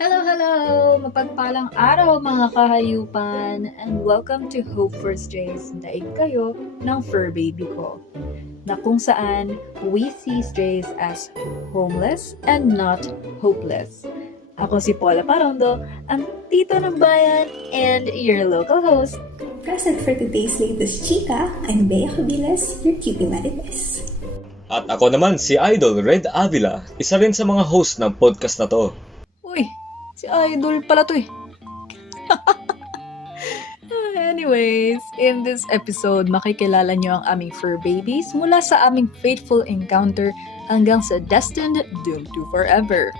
Hello, hello! Mapagpalang araw mga kahayupan and welcome to Hope for Strays, Daig Kayo ng Furbaby Ko, na kung saan we see strays as homeless and not hopeless. Ako si 𝗙𝗆𝗆𝗆, ang tita ng bayan and your local host. Present for today's latest chika, I'm 𝗷𝗶𝗵𝗻𝗆, your cutie marites. At ako naman si Idol Red Avila, isa rin sa mga host ng podcast na to. Uy, si Idol pala to eh. Anyways, in this episode, makikilala nyo ang aming fur babies mula sa aming fateful encounter hanggang sa destined doom to forever.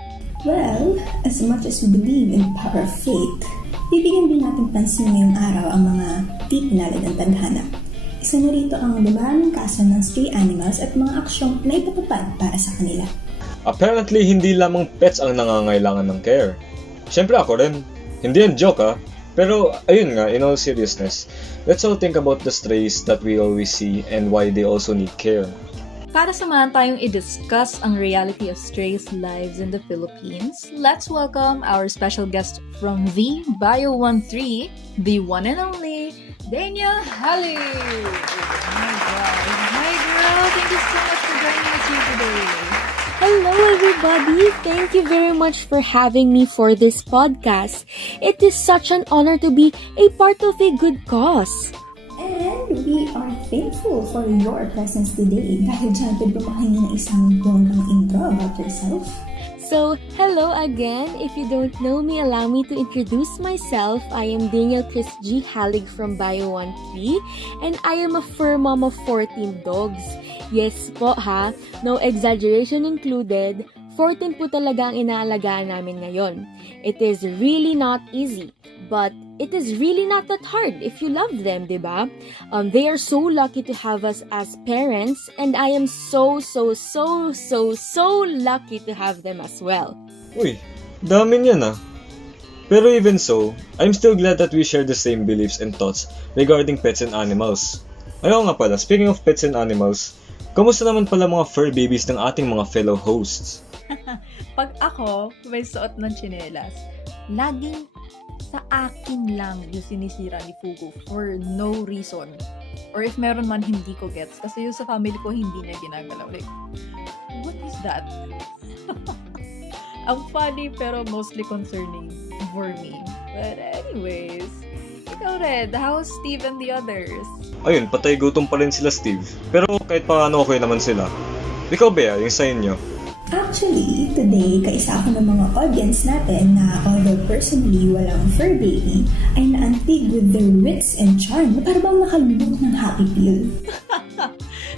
Well, as much as we believe in the power of fate, bibigyan din natin pansin ngayong araw ang mga di pinalad ng tadhana. Isa na rito ang dumaraming kaso ng stray animals at mga aksyong na ipatupad para sa kanila. Apparently, hindi lamang pets ang nangangailangan ng care. Siyempre ako rin. Hindi yan joke Pero ayun nga, in all seriousness, let's all think about the strays that we always see and why they also need care. Para samahan tayong i-discuss ang reality of strays' lives in the Philippines, let's welcome our special guest from 𝗷𝗷𝗆𝗆𝗆, the one and only Daig Kayo! Oh my God! Hi girl! Thank you so much for joining us here today! Hello everybody! Thank you very much for having me for this podcast. It is such an honor to be a part of a good cause. And we are thankful for your presence today. Dahil dyan, pwede ba makahingi ng isang bonggang intro about yourself? So, hello again. If you don't know me, allow me to introduce myself. I am 𝗷𝗷𝗆𝗆𝗆𝗆𝗆 from 𝗷𝗷𝗆𝗆𝗆𝗆 and I am a fur mom of 14 dogs. Yes po ha, no exaggeration included, 14 po talaga ang inaalagaan namin ngayon. It is really not easy, but it is really not that hard if you love them, diba? They are so lucky to have us as parents, and I am so lucky to have them as well. Uy, dami niyan Pero even so, I'm still glad that we share the same beliefs and thoughts regarding pets and animals. Ayaw nga pala, speaking of pets and animals, kamusta naman pala mga fur babies ng ating mga fellow hosts? Pag ako may suot ng tsinelas, laging sa akin lang yung sinisira ni Fugo for no reason. Or if meron man, hindi ko gets. Kasi yung sa family ko, hindi niya ginagalaw. Like, what is that? Ang funny pero mostly concerning for me. But anyways, ikaw Red, how's Steve and the others? Ayun, patay gutom pa rin sila Steve. Pero kahit paano okay naman sila. Ikaw Bea, yung sa inyo? Actually, today, kaisa ako ng mga audience natin na although personally walang fur baby, ay naantig with their wits and charm na parang nakalulok ng happy pill.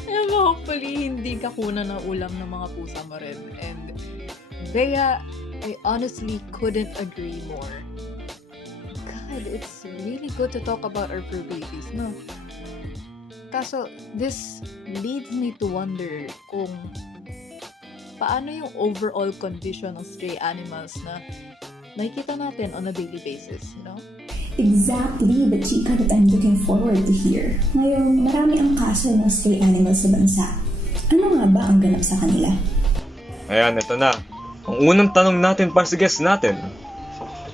Alam mo, hopefully, hindi ka kunan ng ulam ng mga pusa mo rin. And Bea, I honestly couldn't agree more. God, it's really good to talk about our fur babies, no? Kaso, this leads me to wonder kung paano yung overall condition ng stray animals na nakikita natin on a daily basis, you know? Exactly the chika that I'm looking forward to hear. Ngayon, marami ang kaso ng stray animals sa bansa. Ano nga ba ang ganap sa kanila? Ayan, ito na. Ang unang tanong natin para sa guest natin.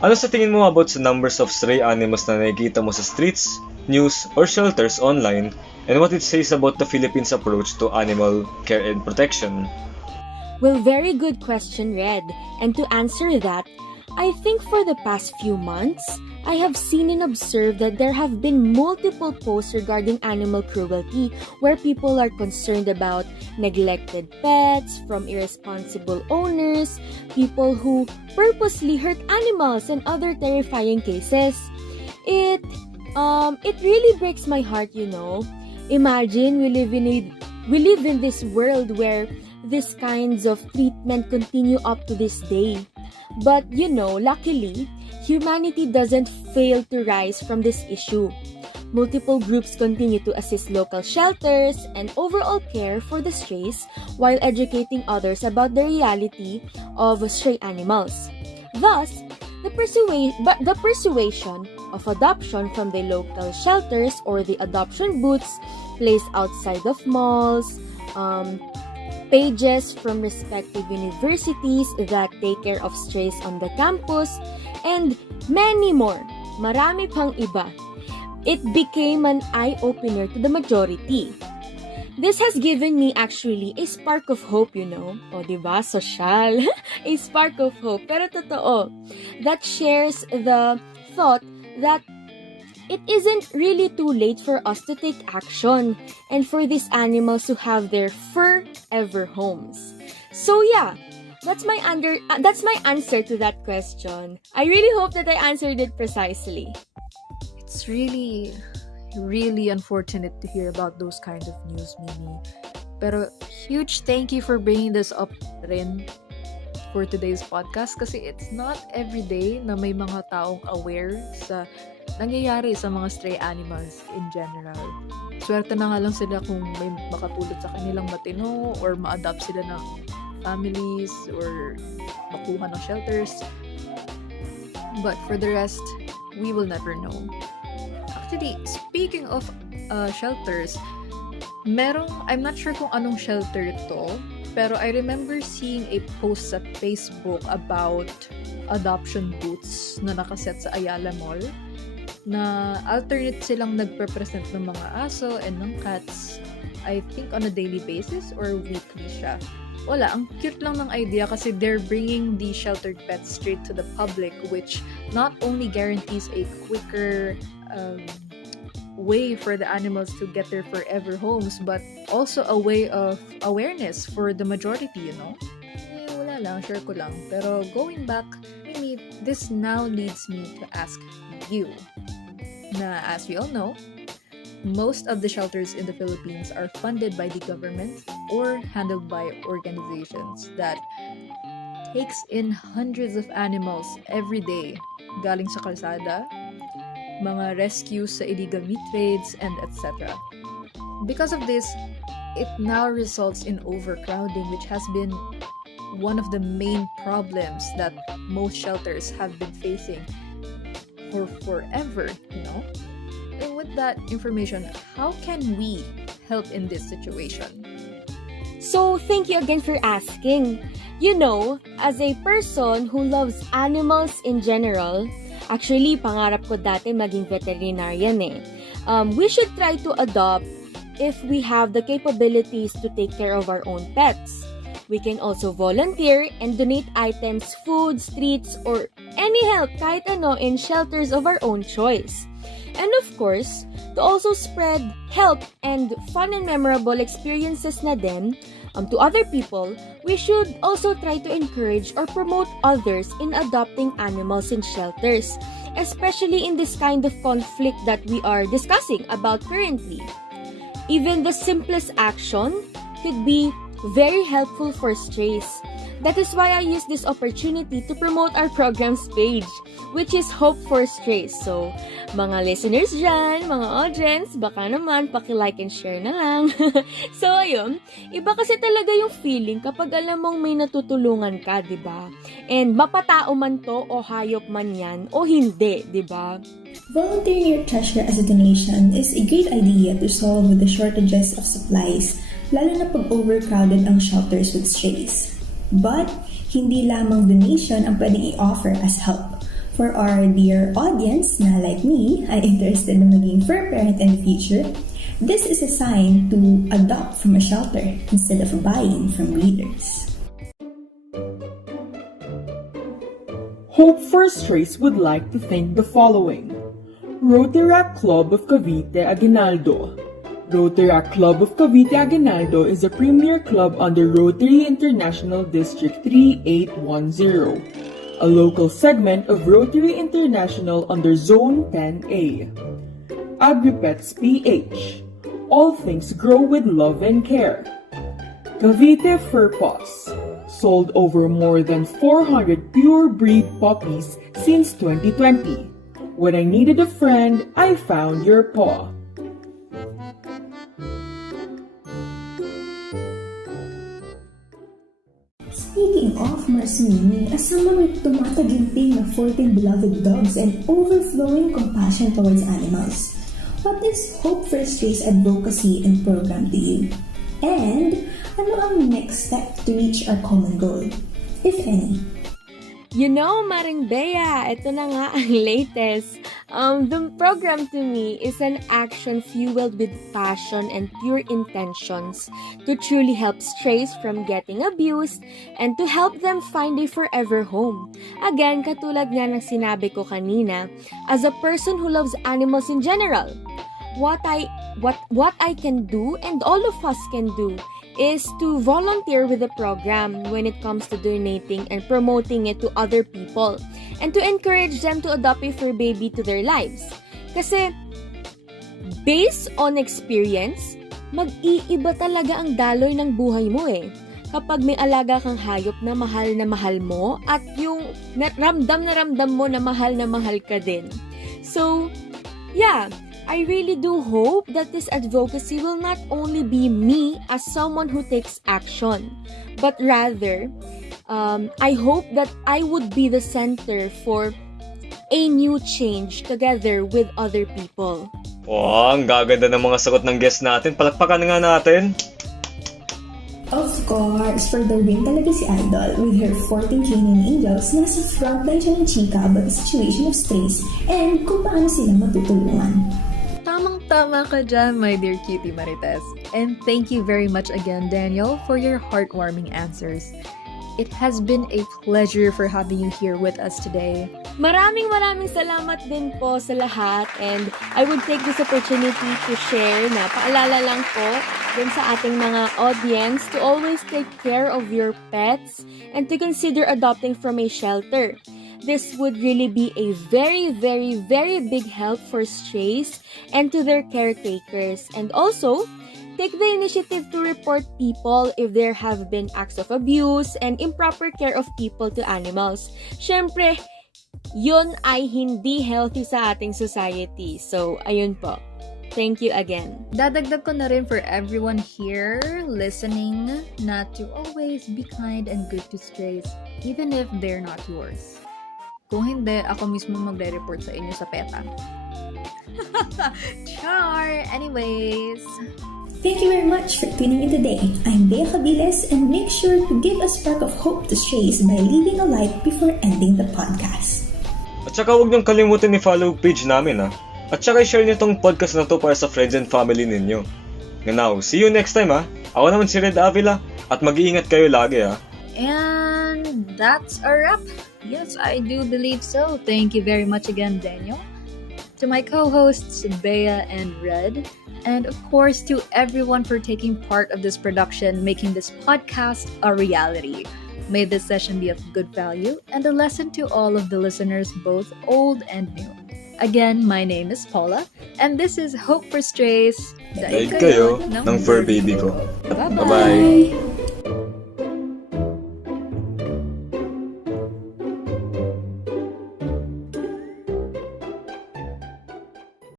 Ano sa tingin mo about sa numbers of stray animals na nakikita mo sa streets, news, or shelters online, and what it says about the Philippines' approach to animal care and protection? Well, very good question, Red. And to answer that, I think for the past few months, I have seen and observed that there have been multiple posts regarding animal cruelty where people are concerned about neglected pets from irresponsible owners, people who purposely hurt animals, and other terrifying cases. It really breaks my heart, you know. Imagine we live in this world where these kinds of treatment continue up to this day. But luckily, humanity doesn't fail to rise from this issue. Multiple groups continue to assist local shelters and overall care for the strays while educating others about the reality of stray animals. Thus, the persuasion of adoption from the local shelters or the adoption booths placed outside of malls, pages from respective universities that take care of strays on the campus, and many more. Marami pang iba. It became an eye-opener to the majority. This has given me actually a spark of hope, you know. O, diba? Social. A spark of hope. Pero totoo. That shares the thought that it isn't really too late for us to take action and for these animals to have their forever homes. So yeah, that's my answer to that question. I really hope that I answered it precisely. It's really unfortunate to hear about those kind of news, Mimi. Pero huge thank you for bringing this up rin for today's podcast kasi it's not every day na may mga taong aware sa nangyayari sa mga stray animals in general. Swerte na nga lang sila kung may makatulad sa kanilang matino or ma-adopt sila ng families or makuha ng shelters. But for the rest, we will never know. Actually, speaking of shelters, I'm not sure kung anong shelter to, pero I remember seeing a post sa Facebook about adoption booths na nakaset sa Ayala Mall, na alternate silang nagpe-present ng mga aso and ng cats, I think on a daily basis or weekly siya. Wala, ang cute lang ng idea kasi they're bringing the sheltered pets straight to the public, which not only guarantees a quicker way for the animals to get their forever homes, but also a way of awareness for the majority, you know? Wala lang, share ko lang. Pero going back, maybe this now leads me to ask you, na as we all know, most of the shelters in the Philippines are funded by the government or handled by organizations that takes in hundreds of animals every day galing sa kalsada, mga rescues sa illegal meat trades, and etc. Because of this, it now results in overcrowding, which has been one of the main problems that most shelters have been facing for forever, you know? And with that information, how can we help in this situation? So, thank you again for asking. You know, as a person who loves animals in general, actually, pangarap ko dati maging veterinarian eh. We should try to adopt if we have the capabilities to take care of our own pets. We can also volunteer and donate items, foods, treats, or any help kahit ano in shelters of our own choice. And of course, to also spread help and fun and memorable experiences na din to other people, we should also try to encourage or promote others in adopting animals in shelters, especially in this kind of conflict that we are discussing about currently. Even the simplest action could be very helpful for strays. That is why I use this opportunity to promote our program's page, which is Hope for Strays. So, mga listeners dyan, mga audience, baka naman paki-like and share na lang. So, ayun, iba kasi talaga yung feeling kapag alam mong may natutulungan ka, di ba? And mapatao man to o hayop man yan o hindi, di ba? Volunteering your treasure as a donation is a great idea to solve the shortages of supplies, lalo na pag overcrowded ang shelters with strays. But, hindi lamang donation ang pwedeng i-offer as help. For our dear audience na like me, ay interested na maging fur parent in the future, this is a sign to adopt from a shelter instead of buying from breeders. Hope for Strays would like to thank the following: Rotaract Club of Cavite Aguinaldo. Rotaract Club of Cavite Aguinaldo is a premier club under Rotary International District 3810, a local segment of Rotary International under Zone 10A. AgriPets PH, all things grow with love and care. Cavite Fur Paws, sold over more than 400 pure breed puppies since 2020. When I needed a friend, I found your paw. Speaking of Marcini, as someone with tumataginting na 14 beloved dogs and overflowing compassion towards animals, what is Hope for Strays advocacy and program to you? And Ano ang next step to reach our common goal, if any? You know, Maring Bea, ito na nga ang latest. The program to me is an action fueled with passion and pure intentions to truly help strays from getting abused and to help them find a forever home. Again, katulad nga ng sinabi ko kanina, as a person who loves animals in general, what I can do and all of us can do is to volunteer with the program when it comes to donating and promoting it to other people and to encourage them to adopt a fur baby to their lives. Kasi, based on experience, mag-iiba talaga ang daloy ng buhay mo eh. Kapag may alaga kang hayop na mahal mo at yung ramdam mo na mahal ka din. So, yeah, I really do hope that this advocacy will not only be me as someone who takes action, but rather, I hope that I would be the center for a new change together with other people. Wow, ang gaganda ng mga sagot ng guest natin. Palakpakan nga natin. Of course, for the win talaga si Idol with her 14 training angels na nasa frontline siya ng chika about the situation of strays and kung paano sila matutulungan. Tamang-tama ka dyan, my dear cutie Marites. And thank you very much again, Daniel, for your heartwarming answers. It has been a pleasure for having you here with us today. Maraming salamat din po sa lahat, and I would take this opportunity to share na paalala lang po din sa ating mga audience to always take care of your pets and to consider adopting from a shelter. This would really be a very, very, very big help for strays and to their caretakers. And also, take the initiative to report people if there have been acts of abuse and improper care of people to animals. Syempre, yun ay hindi healthy sa ating society. So, ayun po. Thank you again. Dadagdag ko na rin for everyone here listening not to always be kind and good to strays, even if they're not yours. Kung hindi, ako mismo magre-report sa inyo sa PETA. Char! Anyways. Thank you very much for tuning in today. I'm 𝗷𝗃𝗿𝗆 and make sure to give a spark of hope to strays by leaving a like before ending the podcast. At saka huwag niyong kalimutan i-follow page namin ha. At saka i-share niyo tong podcast na to para sa friends and family ninyo. Now, see you next time ha. Ako naman si 𝗷𝗃𝗿𝗆 at mag-iingat kayo lagi ha. And that's a wrap. Yes, I do believe so. Thank you very much again, Daniel. To my co-hosts, Bea and Red. And of course, to everyone for taking part of this production, making this podcast a reality. May this session be of good value and a lesson to all of the listeners, both old and new. Again, my name is Paula, and this is Hope for Strays. Daig Kayo ng Furbaby Ko. Bye-bye! Bye-bye!